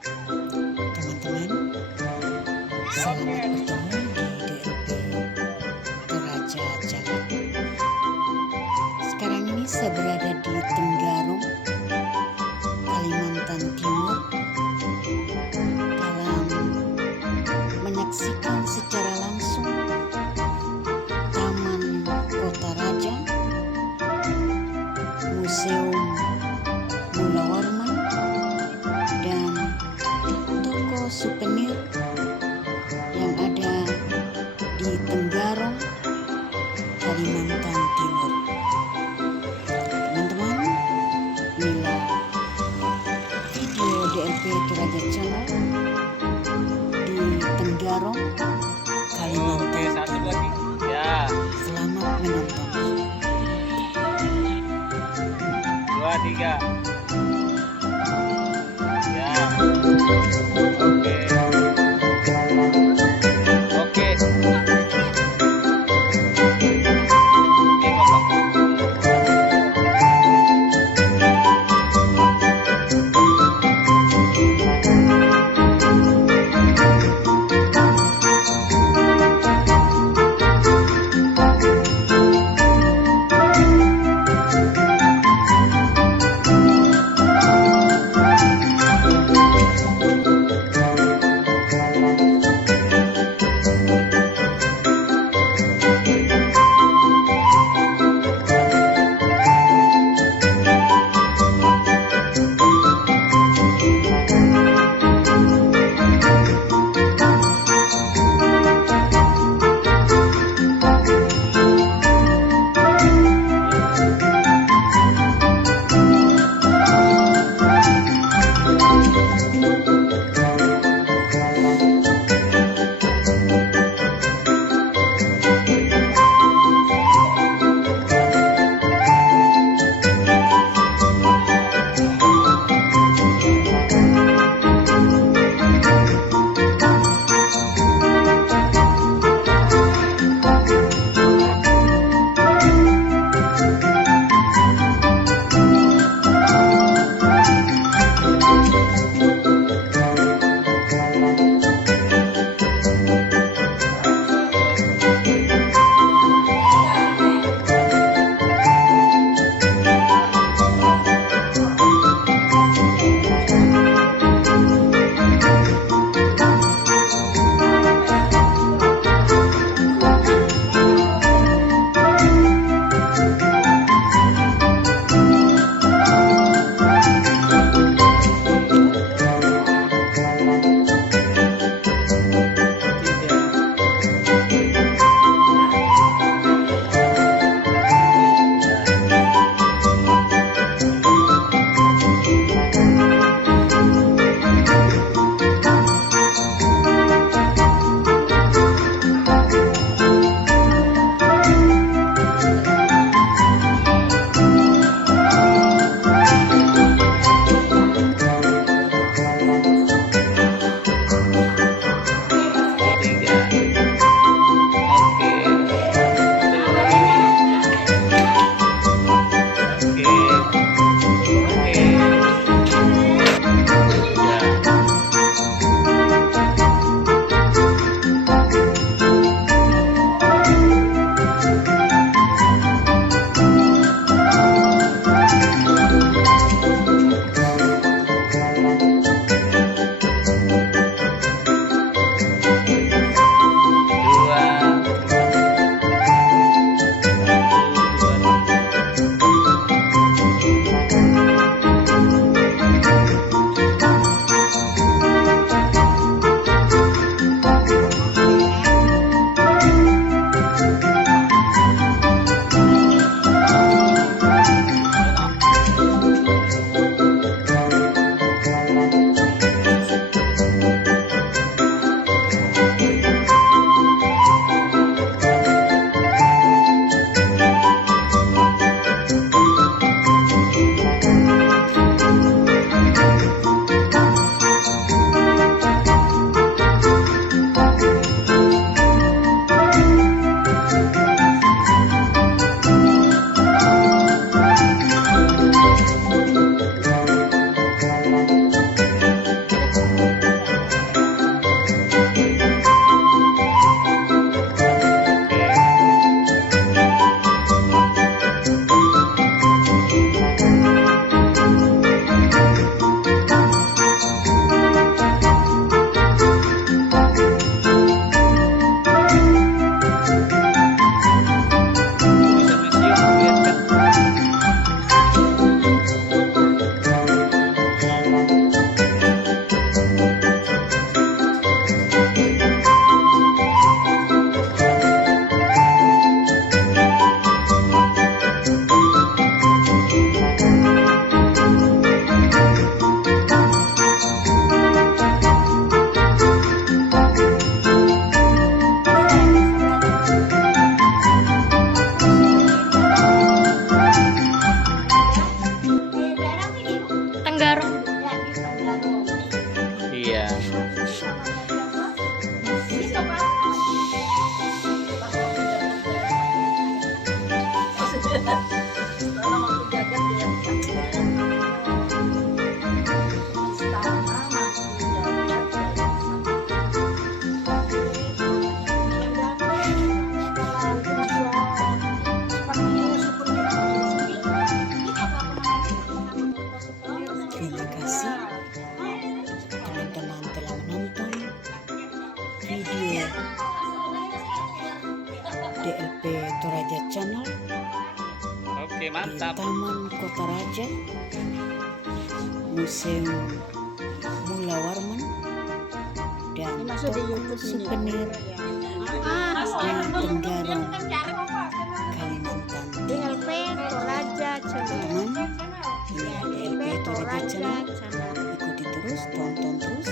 Teman-teman, selamat bertemu di DLP Toraja Jalan. Sekarang ini saya berada di Tenggarong, Kalimantan Timur, dalam menyaksikan secara langsung Taman Kota Raja, Museum Mula Warman, dan toko souvenir yang ada di Tenggarong, Kalimantan Timur. Teman-teman, inilah video DLP Toraja Channel di Tenggarong, Kalimantan Timur. Selamat menonton. 2, 3. Ya. Oke. Iya. Terima kasih teman-teman telah menonton video DLP Toraja Channel Oke, di mantap. Taman Kota Raja, Museum Mula Warman, dan toko souvenir di Tenggarong, Kalimantan. DLP Toraja Channel. Teman, ini DLP Toraja Channel. Ikuti terus, tonton terus